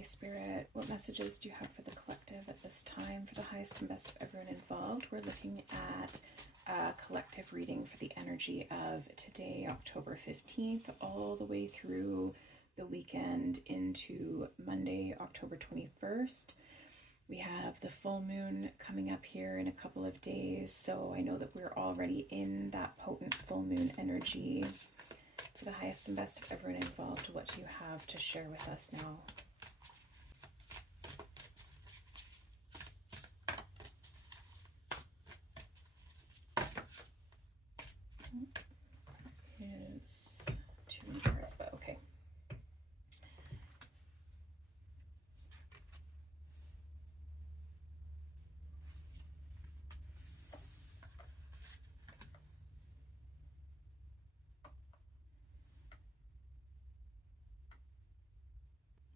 Okay, Spirit, what messages do you have for the collective at this time for the highest and best of everyone involved? We're looking at a collective reading for the energy of today, October 15th, all the way through the weekend into Monday, October 21st. We have the full moon coming up here in a couple of days, so I know that we're already in that potent full moon energy. For the highest and best of everyone involved, what do you have to share with us now? Is too many cards, but okay.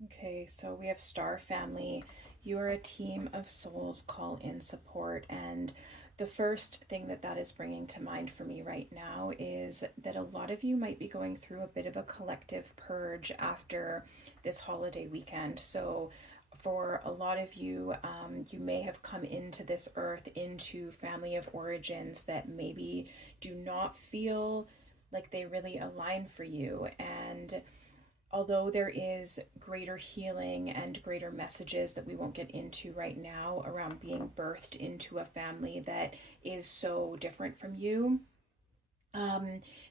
Okay, so we have Star Family. You are a team of souls, call in support, and the first thing that is bringing to mind for me right now is that a lot of you might be going through a bit of a collective purge after this holiday weekend. So for a lot of you, you may have come into this earth, into family of origins that maybe do not feel like they really align for you. And although there is greater healing and greater messages that we won't get into right now around being birthed into a family that is so different from you,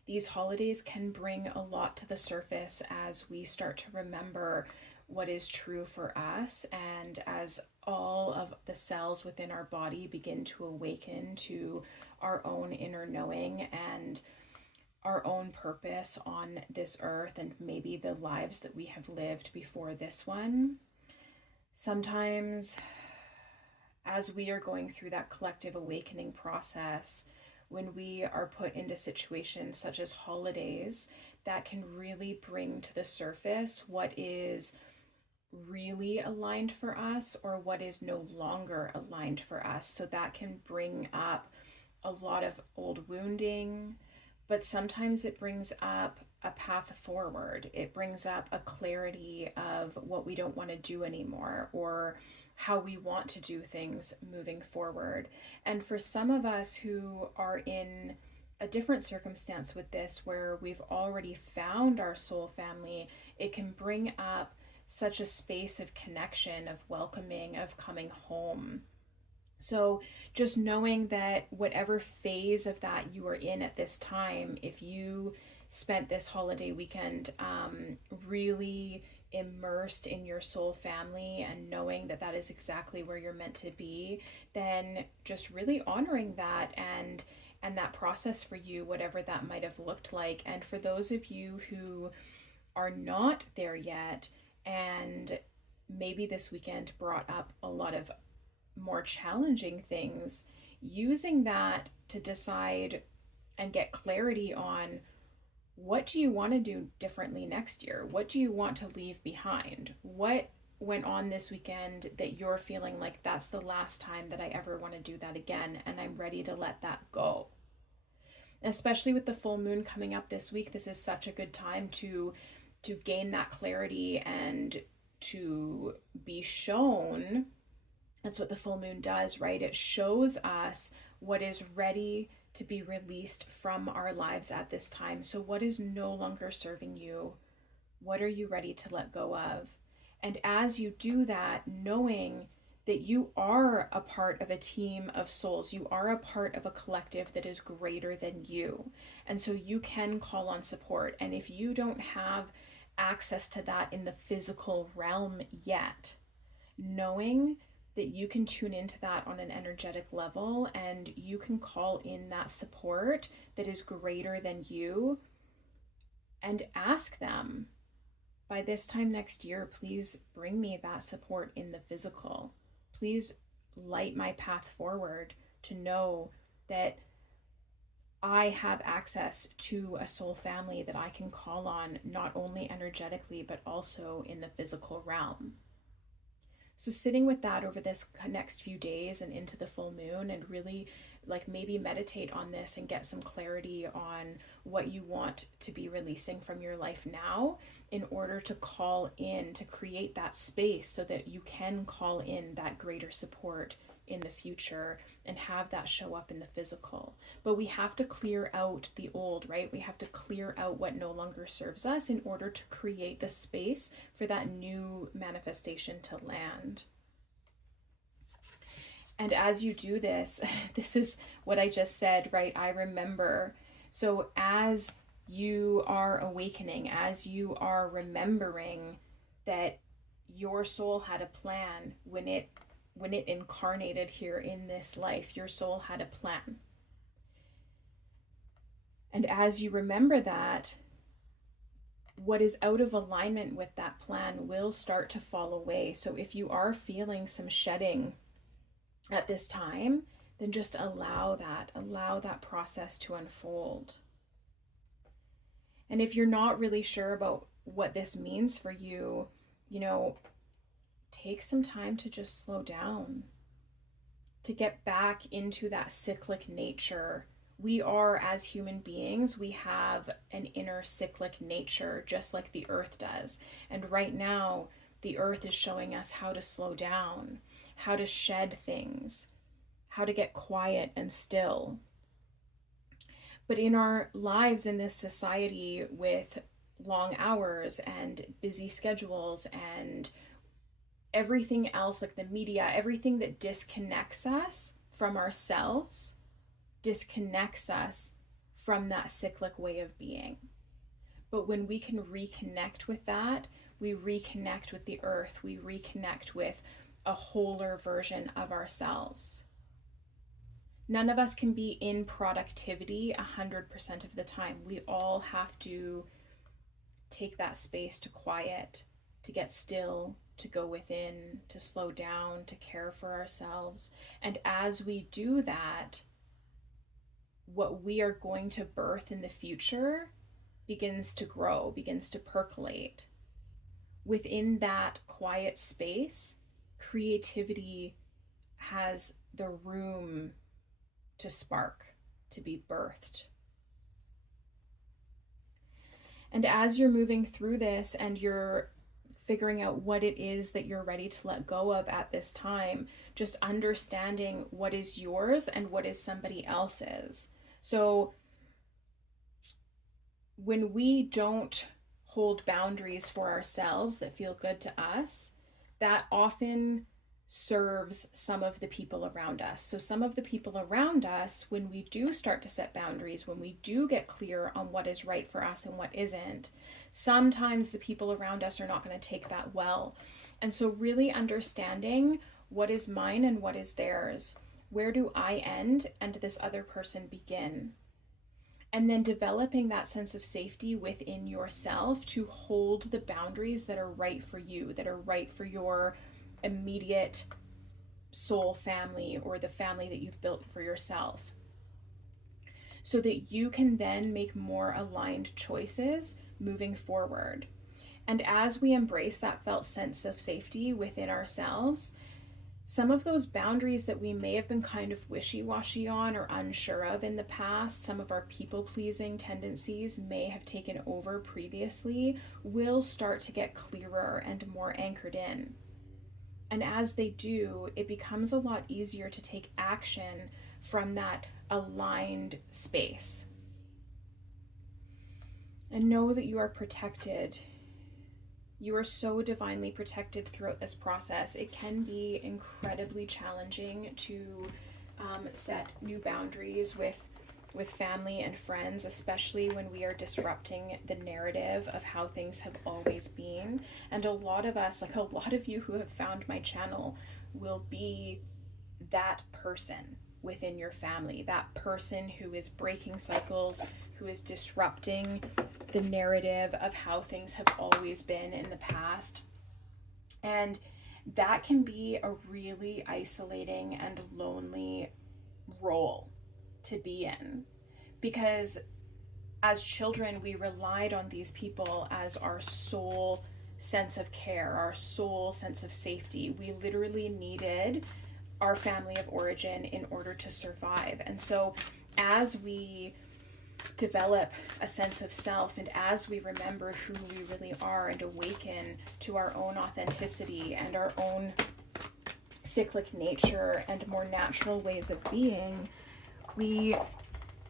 these holidays can bring a lot to the surface as we start to remember what is true for us, and as all of the cells within our body begin to awaken to our own inner knowing and our own purpose on this earth, and maybe the lives that we have lived before this one. Sometimes as we are going through that collective awakening process, when we are put into situations such as holidays, that can really bring to the surface what is really aligned for us or what is no longer aligned for us. So that can bring up a lot of old wounding, but sometimes it brings up a path forward. It brings up a clarity of what we don't want to do anymore, or how we want to do things moving forward. And for some of us who are in a different circumstance with this, where we've already found our soul family, it can bring up such a space of connection, of welcoming, of coming home. So just knowing that whatever phase of that you are in at this time, if you spent this holiday weekend really immersed in your soul family and knowing that that is exactly where you're meant to be, then just really honoring that and that process for you, whatever that might have looked like. And for those of you who are not there yet, and maybe this weekend brought up a lot of more challenging things, using that to decide and get clarity on what do you want to do differently next year? What do you want to leave behind? What went on this weekend that you're feeling like that's the last time that I ever want to do that again, and I'm ready to let that go? Especially with the full moon coming up this week, this is such a good time to gain that clarity and to be shown. That's what the full moon does, right? It shows us what is ready to be released from our lives at this time. So what is no longer serving you? What are you ready to let go of? And as you do that, knowing that you are a part of a team of souls, you are a part of a collective that is greater than you. And so you can call on support. And if you don't have access to that in the physical realm yet, knowing that you can tune into that on an energetic level and you can call in that support that is greater than you and ask them, by this time next year, please bring me that support in the physical. Please light my path forward to know that I have access to a soul family that I can call on, not only energetically, but also in the physical realm. So sitting with that over this next few days and into the full moon, and really like maybe meditate on this and get some clarity on what you want to be releasing from your life now, in order to call in, to create that space so that you can call in that greater support in the future and have that show up in the physical. But we have to clear out the old, right? We have to clear out what no longer serves us in order to create the space for that new manifestation to land. And as you do this, this is what I just said, right? I remember. So as you are awakening, as you are remembering that your soul had a plan when it incarnated here in this life, your soul had a plan. And as you remember that, what is out of alignment with that plan will start to fall away. So if you are feeling some shedding at this time, then just allow that process to unfold. And if you're not really sure about what this means for you, take some time to just slow down, to get back into that cyclic nature. We are, as human beings, we have an inner cyclic nature, just like the earth does. And right now, the earth is showing us how to slow down, how to shed things, how to get quiet and still. But in our lives in this society with long hours and busy schedules and everything else, like the media, everything that disconnects us from ourselves, disconnects us from that cyclic way of being. But when we can reconnect with that, we reconnect with the earth, we reconnect with a wholer version of ourselves. None of us can be in productivity 100% of the time. We all have to take that space to quiet, to get still, to go within, to slow down, to care for ourselves. And as we do that, what we are going to birth in the future begins to grow, begins to percolate. Within that quiet space, creativity has the room to spark, to be birthed. And as you're moving through this and you're figuring out what it is that you're ready to let go of at this time, just understanding what is yours and what is somebody else's. So when we don't hold boundaries for ourselves that feel good to us, that often serves some of the people around us. So some of the people around us, when we do start to set boundaries, when we do get clear on what is right for us and what isn't, sometimes the people around us are not going to take that well. And so really understanding what is mine and what is theirs. Where do I end and this other person begin? And then developing that sense of safety within yourself to hold the boundaries that are right for you, that are right for your immediate soul family or the family that you've built for yourself, so that you can then make more aligned choices moving forward. And as we embrace that felt sense of safety within ourselves, some of those boundaries that we may have been kind of wishy-washy on or unsure of in the past, some of our people-pleasing tendencies may have taken over previously, will start to get clearer and more anchored in. And as they do, it becomes a lot easier to take action from that aligned space. And know that you are protected. You are so divinely protected throughout this process. It can be incredibly challenging to set new boundaries with family and friends, especially when we are disrupting the narrative of how things have always been. And a lot of us, like a lot of you who have found my channel, will be that person within your family, that person who is breaking cycles, who is disrupting the narrative of how things have always been in the past. And that can be a really isolating and lonely role to be in, because as children we relied on these people as our sole sense of care, our sole sense of safety. We literally needed our family of origin in order to survive. And so as we develop a sense of self, and as we remember who we really are and awaken to our own authenticity and our own cyclic nature and more natural ways of being, we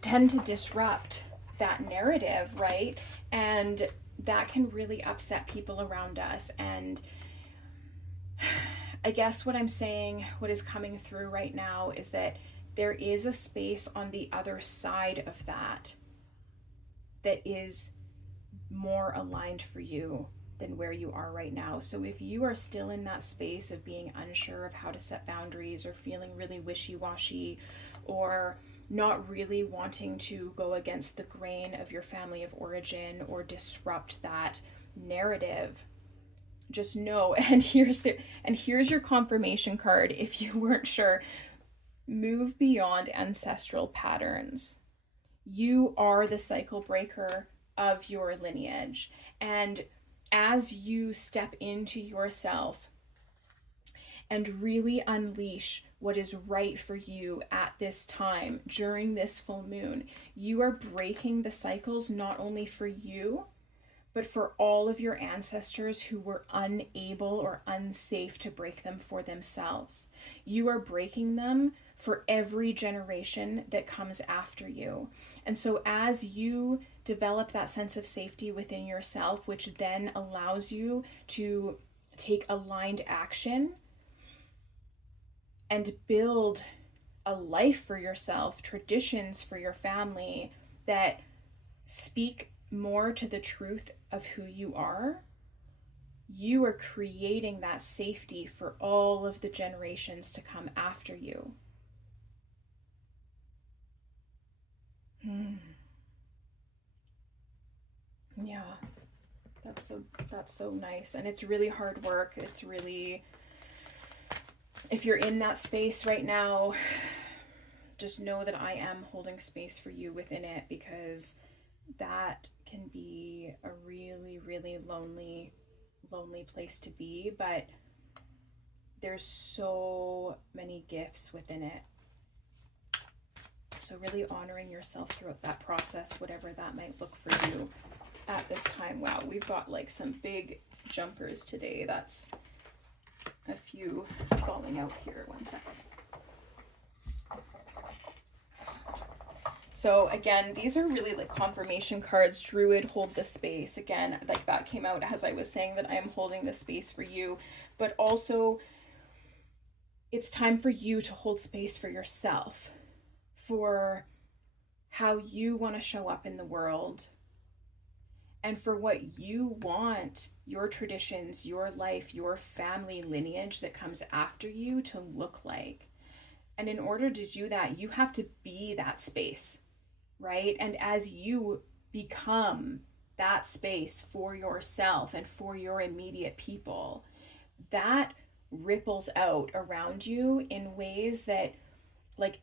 tend to disrupt that narrative, right? And that can really upset people around us. And I guess what I'm saying, what is coming through right now, is that there is a space on the other side of that that is more aligned for you than where you are right now. So if you are still in that space of being unsure of how to set boundaries, or feeling really wishy-washy, or not really wanting to go against the grain of your family of origin or disrupt that narrative, just know, and here's your confirmation card if you weren't sure: move beyond ancestral patterns. You are the cycle breaker of your lineage. And as you step into yourself and really unleash what is right for you at this time during this full moon, you are breaking the cycles not only for you, but for all of your ancestors who were unable or unsafe to break them for themselves. You are breaking them for every generation that comes after you. And so as you develop that sense of safety within yourself, which then allows you to take aligned action and build a life for yourself, traditions for your family that speak more to the truth of who you are, you are creating that safety for all of the generations to come after you. Yeah, that's so nice. And it's really hard work. It's really, if you're in that space right now, just know that I am holding space for you within it, because that can be a really, really lonely place to be. But there's so many gifts within it. So really honoring yourself throughout that process, whatever that might look for you at this time. Wow, we've got like some big jumpers today. That's a few falling out here. One second. So again, these are really like confirmation cards. Druid, hold the space. Again, like that came out as I was saying that I am holding the space for you, but also it's time for you to hold space for yourself, for how you want to show up in the world, and for what you want your traditions, your life, your family lineage that comes after you to look like. And in order to do that, you have to be that space, right? And as you become that space for yourself and for your immediate people, that ripples out around you in ways that, like,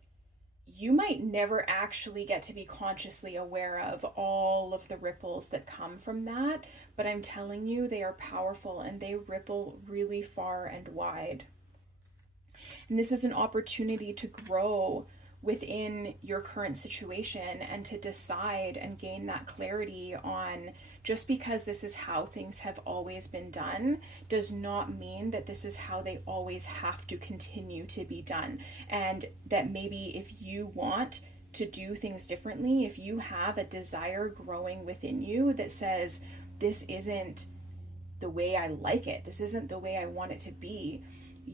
you might never actually get to be consciously aware of all of the ripples that come from that, but I'm telling you, they are powerful and they ripple really far and wide. And this is an opportunity to grow within your current situation and to decide and gain that clarity on, just because this is how things have always been done does not mean that this is how they always have to continue to be done. And that maybe if you want to do things differently, if you have a desire growing within you that says, this isn't the way I like it, this isn't the way I want it to be,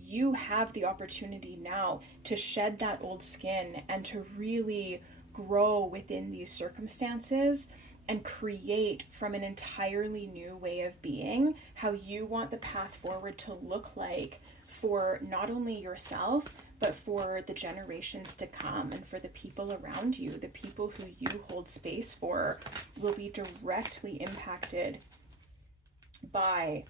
you have the opportunity now to shed that old skin and to really grow within these circumstances and create from an entirely new way of being how you want the path forward to look like for not only yourself, but for the generations to come and for the people around you. The people who you hold space for will be directly impacted by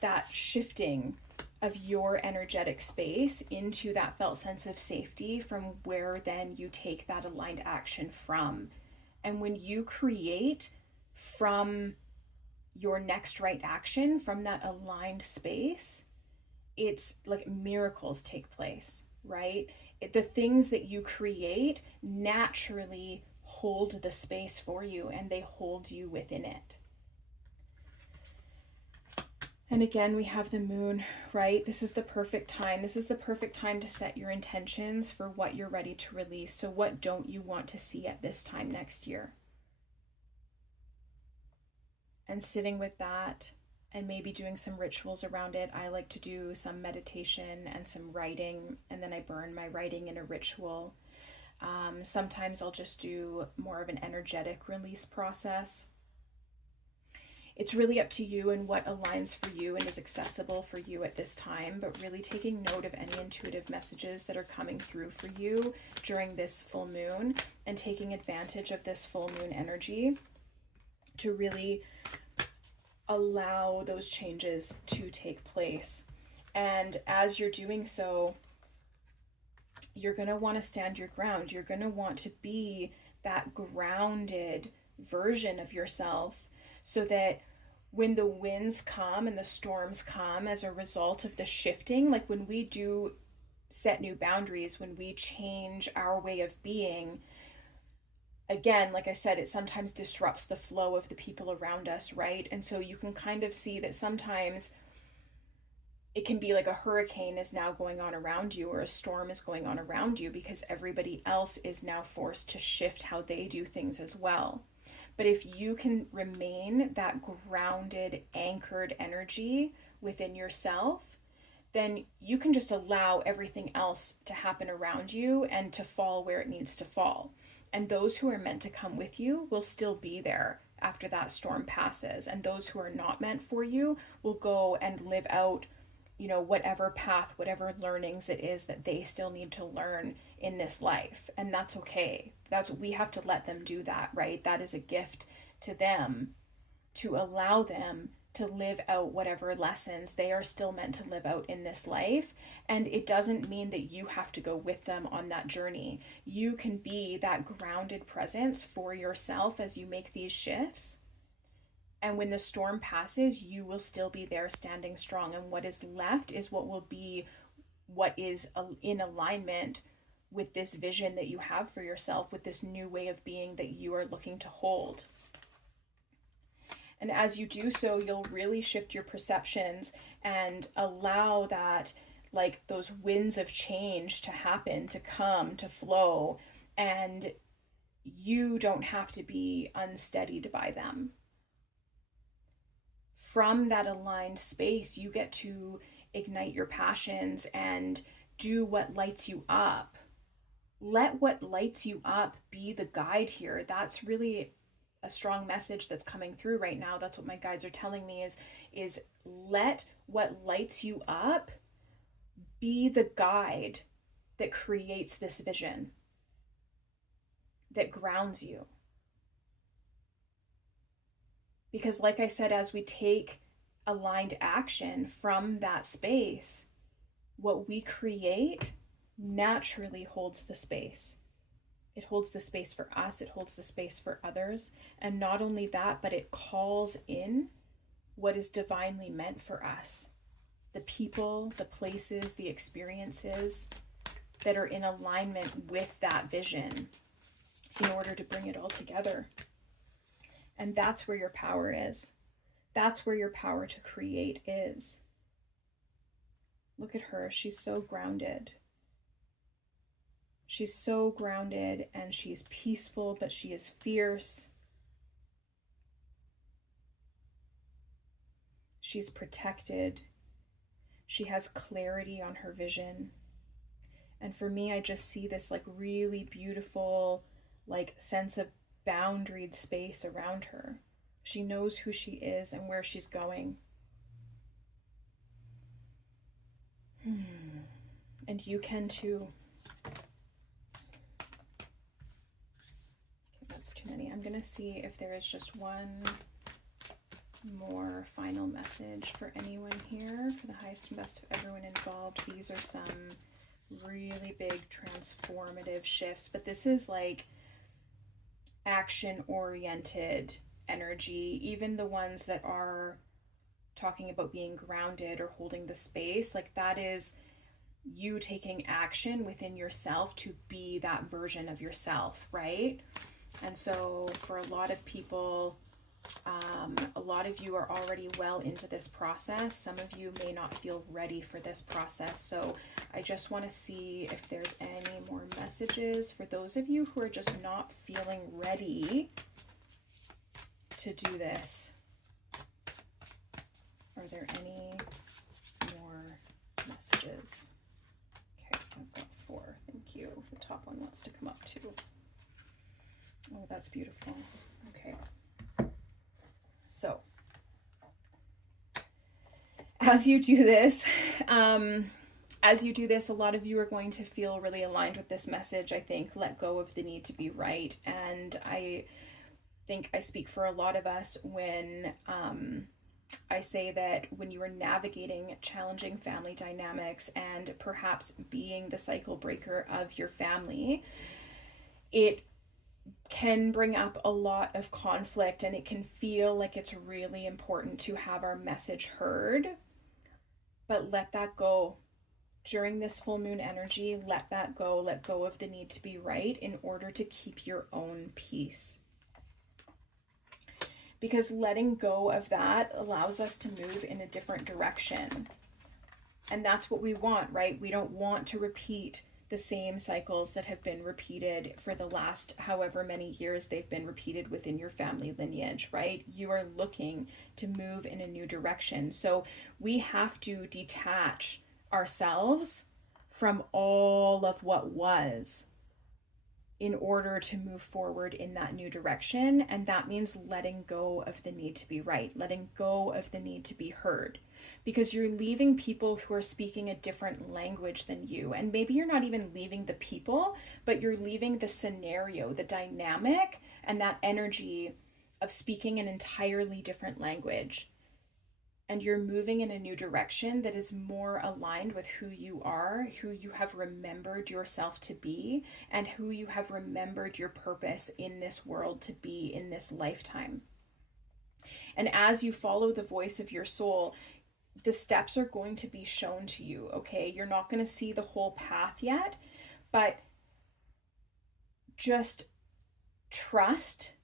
that shifting of your energetic space into that felt sense of safety, from where then you take that aligned action from. And when you create from your next right action, from that aligned space, it's like miracles take place, right? The things that you create naturally hold the space for you, and they hold you within it. And again, we have the moon, right? This is the perfect time. This is the perfect time to set your intentions for what you're ready to release. So what don't you want to see at this time next year? And sitting with that and maybe doing some rituals around it. I like to do some meditation and some writing, and then I burn my writing in a ritual. Sometimes I'll just do more of an energetic release process. It's really up to you and what aligns for you and is accessible for you at this time, but really taking note of any intuitive messages that are coming through for you during this full moon, and taking advantage of this full moon energy to really allow those changes to take place. And as you're doing so, you're going to want to stand your ground. You're going to want to be that grounded version of yourself, so that when the winds come and the storms come as a result of the shifting, like when we do set new boundaries, when we change our way of being, again, like I said, it sometimes disrupts the flow of the people around us, right? And so you can kind of see that sometimes it can be like a hurricane is now going on around you, or a storm is going on around you, because everybody else is now forced to shift how they do things as well. But if you can remain that grounded, anchored energy within yourself, then you can just allow everything else to happen around you and to fall where it needs to fall. And those who are meant to come with you will still be there after that storm passes. And those who are not meant for you will go and live out, whatever path, whatever learnings it is that they still need to learn in this life. And that's okay. We have to let them do that, right? That is a gift to them, to allow them to live out whatever lessons they are still meant to live out in this life. And it doesn't mean that you have to go with them on that journey. You can be that grounded presence for yourself as you make these shifts. And when the storm passes, you will still be there standing strong. And what is left is what is in alignment with this vision that you have for yourself, with this new way of being that you are looking to hold. And as you do so, you'll really shift your perceptions and allow that, like those winds of change to happen, to come, to flow. And you don't have to be unsteadied by them. From that aligned space, you get to ignite your passions and do what lights you up. Let what lights you up be the guide here. That's really a strong message that's coming through right now. That's what my guides are telling me is let what lights you up be the guide that creates this vision, that grounds you. Because like I said, as we take aligned action from that space, what we create naturally holds the space. It holds the space for us, it holds the space for others. And not only that, but it calls in what is divinely meant for us. The people, the places, the experiences that are in alignment with that vision in order to bring it all together. And that's where your power is. That's where your power to create is. Look at her. She's so grounded. She's so grounded, and she's peaceful, but she is fierce. She's protected. She has clarity on her vision. And for me, I just see this like really beautiful, like sense of boundaried space around her. She knows who she is and where she's going. And you can too. That's too many. I'm going to see if there is just one more final message for anyone here. For the highest and best of everyone involved. These are some really big transformative shifts, but this is like action-oriented energy. Even the ones that are talking about being grounded or holding the space, like that is you taking action within yourself to be that version of yourself, right? And so for a lot of people, a lot of you are already well into this process. Some of you may not feel ready for this process. So I just want to see if there's any more messages for those of you who are just not feeling ready to do this. Are there any more messages? Okay, I've got 4. Thank you. The top one wants to come up too. Oh, that's beautiful. Okay. So, as you do this, a lot of you are going to feel really aligned with this message. I think let go of the need to be right. And I think I speak for a lot of us when I say that when you are navigating challenging family dynamics and perhaps being the cycle breaker of your family, it can bring up a lot of conflict, and it can feel like it's really important to have our message heard. But let that go. During this full moon energy, let that go. Let go of the need to be right in order to keep your own peace. Because letting go of that allows us to move in a different direction. And that's what we want, right? We don't want to repeat the same cycles that have been repeated for the last however many years they've been repeated within your family lineage, right? You are looking to move in a new direction. So we have to detach ourselves from all of what was in order to move forward in that new direction. And that means letting go of the need to be right, letting go of the need to be heard, because you're leaving people who are speaking a different language than you. And maybe you're not even leaving the people, but you're leaving the scenario, the dynamic, and that energy of speaking an entirely different language. And you're moving in a new direction that is more aligned with who you are, who you have remembered yourself to be, and who you have remembered your purpose in this world to be in this lifetime. And as you follow the voice of your soul, the steps are going to be shown to you, okay? You're not going to see the whole path yet, but just trust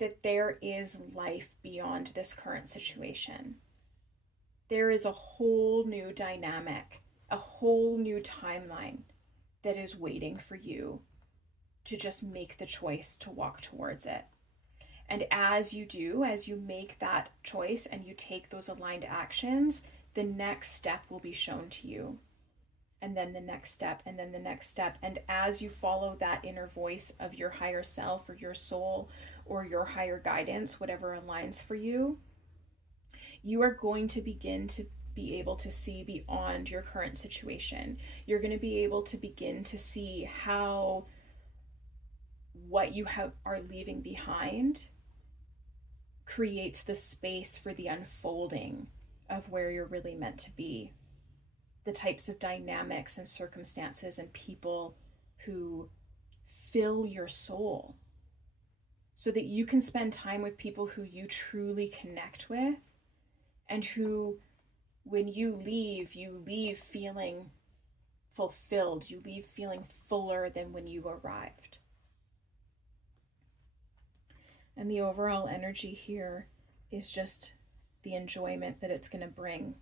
that there is life beyond this current situation. There is a whole new dynamic, a whole new timeline that is waiting for you to just make the choice to walk towards it. And as you do, as you make that choice and you take those aligned actions, the next step will be shown to you. And then the next step, and then the next step. And as you follow that inner voice of your higher self or your soul or your higher guidance, whatever aligns for you, you are going to begin to be able to see beyond your current situation. You're going to be able to begin to see how what you are leaving behind creates the space for the unfolding of where you're really meant to be. The types of dynamics and circumstances and people who fill your soul, so that you can spend time with people who you truly connect with, and who, when you leave feeling fulfilled. You leave feeling fuller than when you arrived. And the overall energy here is just the enjoyment that it's going to bring,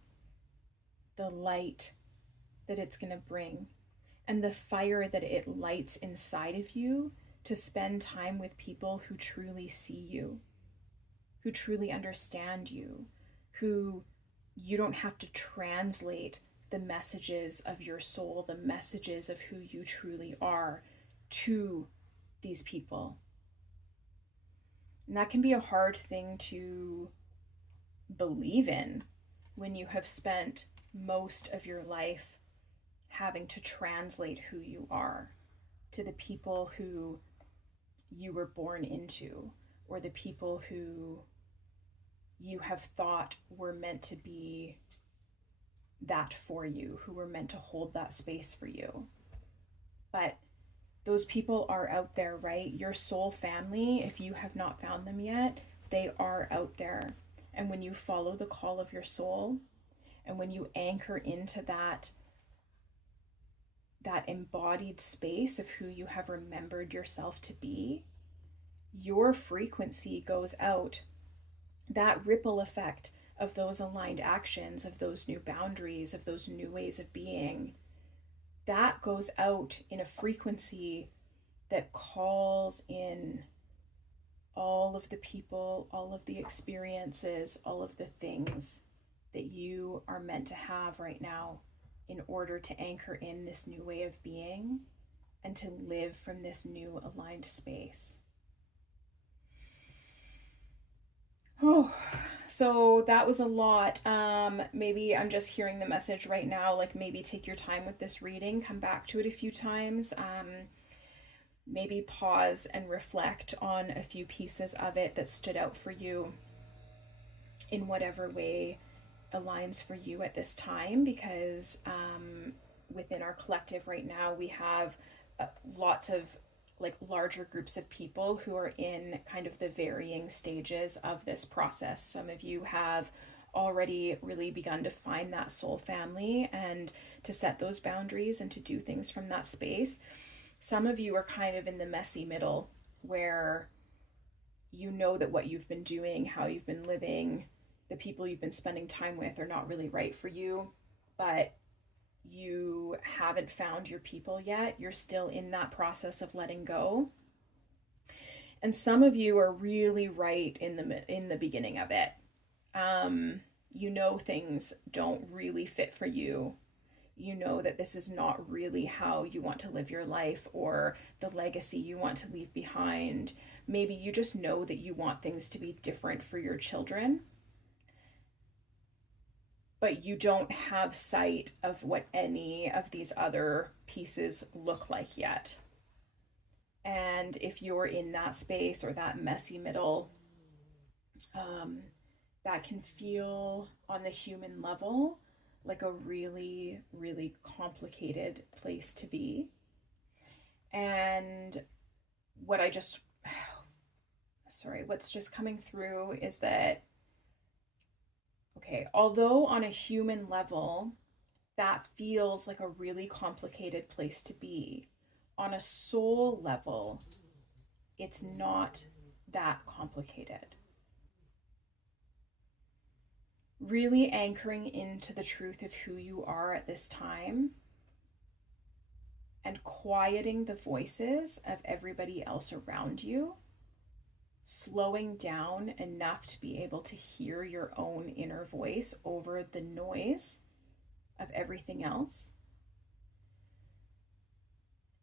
the light that it's going to bring, and the fire that it lights inside of you to spend time with people who truly see you, who truly understand you, who you don't have to translate the messages of your soul, the messages of who you truly are to these people. And that can be a hard thing to believe in when you have spent most of your life having to translate who you are to the people who you were born into, or the people who you have thought were meant to be that for you, who were meant to hold that space for you. But those people are out there, right? Your soul family, if you have not found them yet, they are out there. And when you follow the call of your soul, and when you anchor into that embodied space of who you have remembered yourself to be, your frequency goes out. That ripple effect of those aligned actions, of those new boundaries, of those new ways of being, that goes out in a frequency that calls in all of the people, all of the experiences, all of the things that you are meant to have right now in order to anchor in this new way of being and to live from this new aligned space. Oh, so that was a lot. Maybe I'm just hearing the message right now, like maybe take your time with this reading, come back to it a few times. Maybe pause and reflect on a few pieces of it that stood out for you in whatever way aligns for you at this time, because within our collective right now, we have lots of like larger groups of people who are in kind of the varying stages of this process. Some of you have already really begun to find that soul family and to set those boundaries and to do things from that space. Some of you are kind of in the messy middle where you know that what you've been doing, how you've been living, the people you've been spending time with are not really right for you, but you haven't found your people yet. You're still in that process of letting go. And some of you are really right in the beginning of it. You know things don't really fit for you. You know that this is not really how you want to live your life or the legacy you want to leave behind. Maybe you just know that you want things to be different for your children, but you don't have sight of what any of these other pieces look like yet. And if you're in that space or that messy middle, that can feel on the human level like a really, really complicated place to be. And what's just coming through is that, okay, although on a human level, that feels like a really complicated place to be, on a soul level, it's not that complicated. Really anchoring into the truth of who you are at this time and quieting the voices of everybody else around you, slowing down enough to be able to hear your own inner voice over the noise of everything else,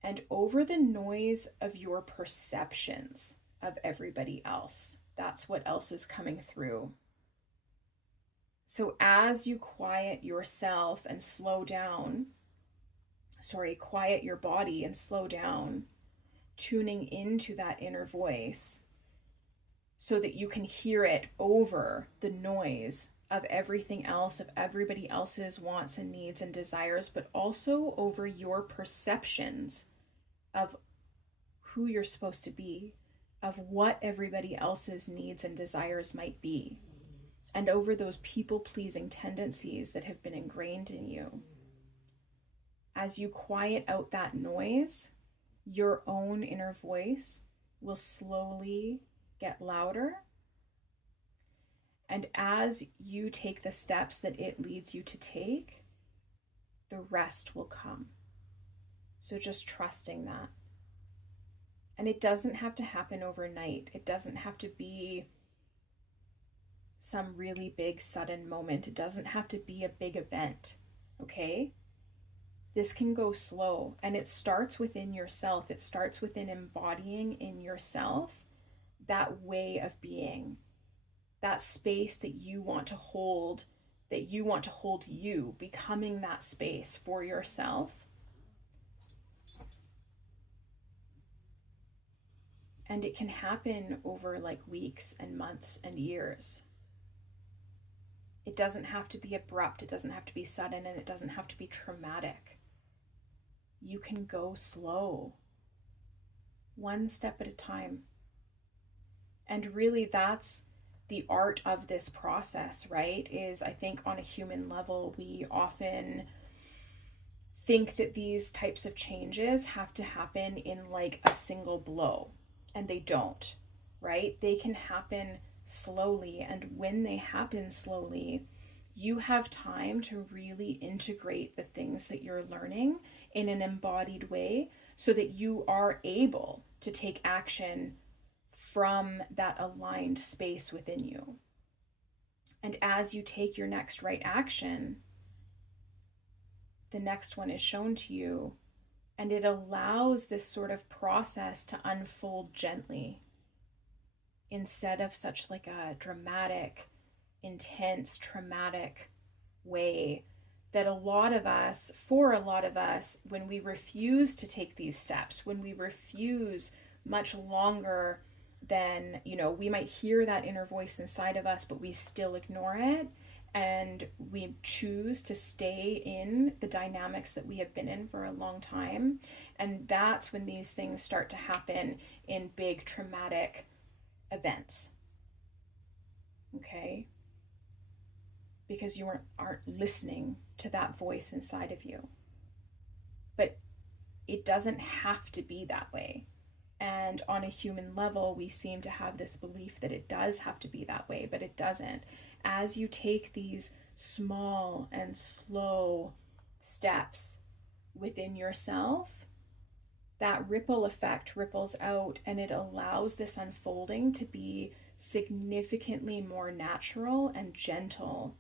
and over the noise of your perceptions of everybody else. That's what else is coming through. So as you quiet yourself and quiet your body and slow down, tuning into that inner voice so that you can hear it over the noise of everything else, of everybody else's wants and needs and desires, but also over your perceptions of who you're supposed to be, of what everybody else's needs and desires might be, and over those people-pleasing tendencies that have been ingrained in you. As you quiet out that noise, your own inner voice will slowly get louder. And as you take the steps that it leads you to take, the rest will come. So just trusting that. And it doesn't have to happen overnight. It doesn't have to be some really big sudden moment. It doesn't have to be a big event, okay? This can go slow, and it starts within yourself. It starts within embodying in yourself that way of being, that space that you want to hold, you, becoming that space for yourself. And it can happen over like weeks and months and years. It doesn't have to be abrupt, it doesn't have to be sudden, and it doesn't have to be traumatic. You can go slow, one step at a time. And really that's the art of this process, right? Is I think on a human level, we often think that these types of changes have to happen in like a single blow, and they don't, right? They can happen slowly, and when they happen slowly, you have time to really integrate the things that you're learning in an embodied way so that you are able to take action from that aligned space within you. And as you take your next right action, the next one is shown to you, and it allows this sort of process to unfold gently instead of such like a dramatic, intense, traumatic way that for a lot of us, when we refuse to take these steps, when we refuse much longer than, we might hear that inner voice inside of us, but we still ignore it. And we choose to stay in the dynamics that we have been in for a long time. And that's when these things start to happen in big traumatic events. Okay? Because you aren't listening to that voice inside of you. But it doesn't have to be that way. And on a human level, we seem to have this belief that it does have to be that way, but it doesn't. As you take these small and slow steps within yourself, that ripple effect ripples out, and it allows this unfolding to be significantly more natural and gentle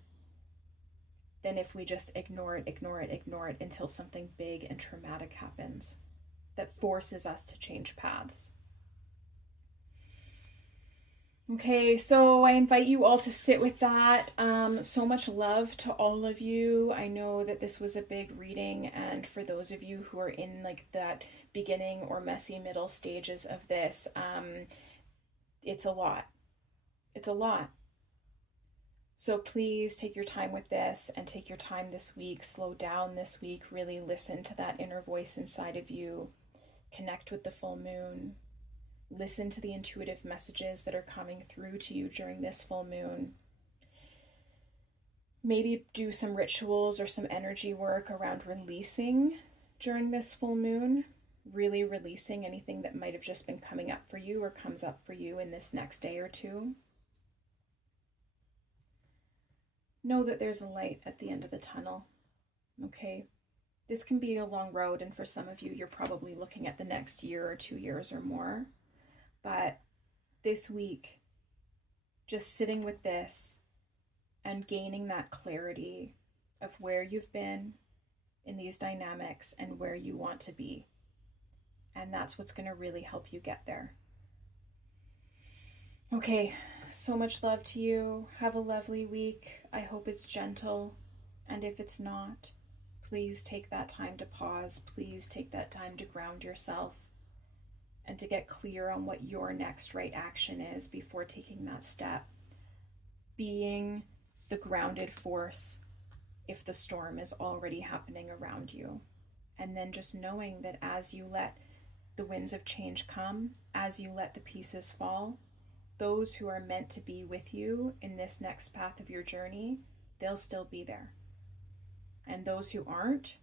than if we just ignore it until something big and traumatic happens that forces us to change paths. Okay, so I invite you all to sit with that. So much love to all of you. I know that this was a big reading, and for those of you who are in like that beginning or messy middle stages of this, it's a lot. It's a lot. So please take your time with this, and take your time this week. Slow down this week. Really listen to that inner voice inside of you. Connect with the full moon. Listen to the intuitive messages that are coming through to you during this full moon. Maybe do some rituals or some energy work around releasing during this full moon. Really releasing anything that might have just been coming up for you or comes up for you in this next day or two. Know that there's a light at the end of the tunnel. Okay? This can be a long road, and for some of you, you're probably looking at the next year or 2 years or more. But this week, just sitting with this and gaining that clarity of where you've been in these dynamics and where you want to be. And that's what's going to really help you get there. Okay, so much love to you. Have a lovely week. I hope it's gentle. And if it's not, please take that time to pause. Please take that time to ground yourself and to get clear on what your next right action is before taking that step. Being the grounded force if the storm is already happening around you. And then just knowing that as you let the winds of change come, as you let the pieces fall, those who are meant to be with you in this next path of your journey, they'll still be there. And those who aren't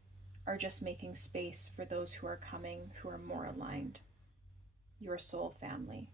are just making space for those who are coming, who are more aligned. Your soul family.